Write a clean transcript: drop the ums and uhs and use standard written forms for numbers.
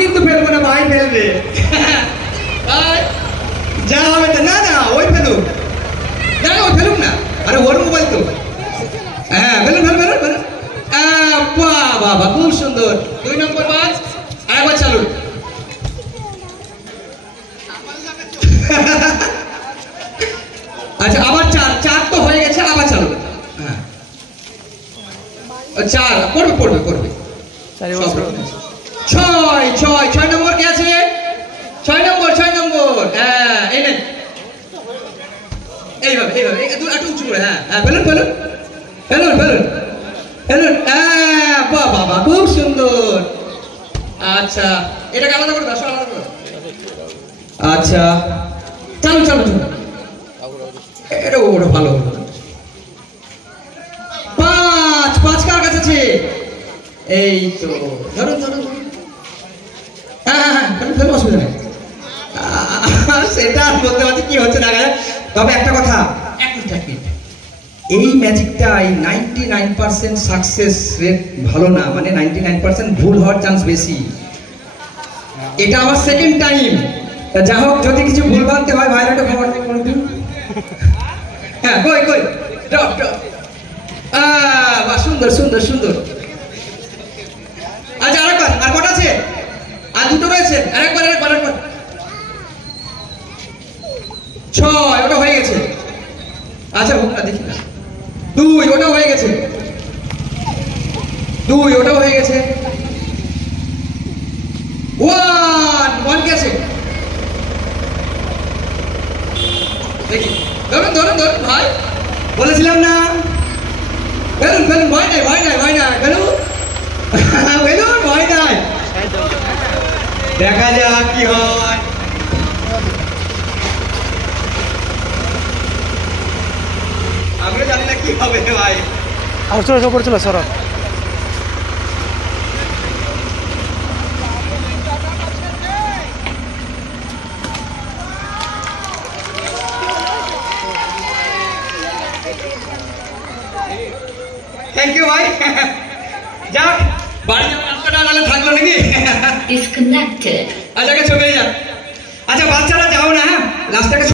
কিন্তু ফেলবো না, ভাই ফেলবে। যা হবে না, না ওই ফেলুক, না ওই ফেলুক না, আরে ওর মোবাইল তো। হ্যাঁ ফেলুন ফেলুন ফেলুন ফেলুন। বাবা খুব সুন্দর। 2 নম্বর বাস, আরেকবার চালুন। আচ্ছা আবার 4 তো হয়ে গেছে, আবার চালুন। হ্যাঁ 4 করবে করবে করবে। 6 নম্বর কে আছে? 6 নম্বর। হ্যাঁ এই নেন, এইভাবে এইভাবে একটু উঁচু করে। হ্যাঁ হ্যাঁ ফেলুন ফেলুন ফেলুন ফেলুন ফেলুন। হ্যাঁ বাবা খুব সুন্দর। আচ্ছা এটাকে আলাদা করে দাও, আলাদা করে। আচ্ছা চালু চালু চালু। এটা ওটা ভালো। 5 কার কাছে আছে? এই তো ধরুন ধরুন। হ্যাঁ হ্যাঁ ফেলুন, অসুবিধা নেই। সেটা আর বলতে পারছি কি হচ্ছে না। তবে একটা কথা, এক মিনিট, এই ম্যাজিকটা এই 99% সাকসেস রেট ভালো না, মানে 99% ভুল হওয়ার চান্স বেশি। এটা আমার সেকেন্ড টাইম। যা হোক, যদি কিছু ভুল ভাবতে হয় ভাইরাটা খবর দিন। হ্যাঁ কই কই ড্রপ ড্রপ। বাহ সুন্দর সুন্দর সুন্দর। আচ্ছা আরেকবার, আর কটা আছে? আর 2টো রয়েছে, আরেকবার আরেকবার আরেকবার। 6 ওটা হয়ে গেছে। আচ্ছা হোক না, দেখি না। 2 ওটা হয়ে গেছে। 2 ওটাও হয়ে গেছে। 1 গেছে। দেখি ধরুন ধরুন ধরুন ভাই, বলেছিলাম না। ফেলুন ফেলুন, ভয় নাই ভয় নাই ভয় নাই, ফেলুন ফেলুন, ভয় নাই। দেখা যাক কি হয়। আমরা জানি না কি হবে ভাই। আর চলো উপরে চলো সরো। থ্যাংক ইউ ভাই। যাক বাড়ি যাওয়ার রাস্তাটা নাহলে থাকলো নাকি। Disconnected. আচ্ছা চলে যাক। আচ্ছা বাচ্চারা যাও না, হ্যাঁ লাস্টটাকে